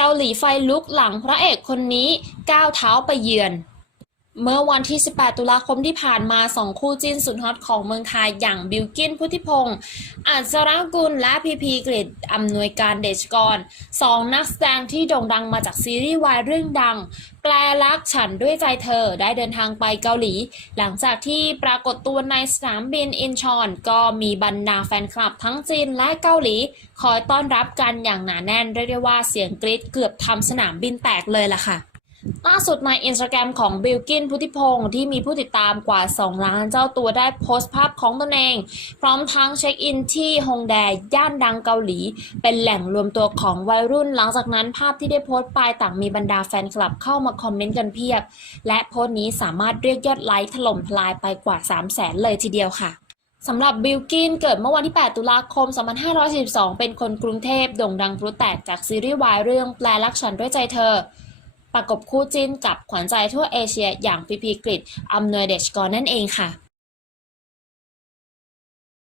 เกาหลีไฟลุกหลังพระเอกคนนี้ก้าวเท้าไปเยือน เมื่อวันที่ 18 ตุลาคมที่ผ่านมาสองคู่จิ้นสุดฮอตของเมืองไทยอย่างบิลกินพุทธิพงศ์อัศรกุลและพีพีกฤษอำนวยการเดชกรสองนักแสดงที่โด่งดังมาจากซีรีส์วายเรื่องดัง แปลรักฉันด้วยใจเธอได้เดินทางไปเกาหลี หลังจากที่ปรากฏตัวในสนามบินอินชอน ก็มีบรรดาแฟนคลับทั้งจีนและเกาหลี คอยต้อนรับกันอย่างหนาแน่นเรียกได้ว่าเสียงกรี๊ดเกือบทำสนามบินแตกเลยล่ะค่ะ ล่าสุดในอินสตาแกรมของบิลกินพุทธิพงศ์ที่มีผู้ติดตามกว่า 2 ล้านเจ้าตัวได้โพสต์ภาพของตนเอง พร้อมทั้งเช็คอินที่ฮงแดย่านดังเกาหลี เป็นแหล่งรวมตัวของวัยรุ่นหลังจากนั้นภาพที่ได้โพสต์ไปต่างมีบรรดาแฟนคลับเข้ามาคอมเมนต์กันเพียบ และโพสต์นี้สามารถเรียกยอดไลค์ถล่มทลายไปกว่า 3 0 0แสนเลยทีเดียวค่ะสำหรับบิลกินเกิดเมื่อวันที่ 8 ตุลาคม 2542 เป็นคนกรุงเทพโด่งดังพลุแตกจากซีรีส์วายเรื่องแปลรักฉันด้วยใจเธอ ประกบคู่จิ้นกับขวัญใจทั่วเอเชียอย่างพีพีกริดอำนวยเดชกรนั่นเองค่ะ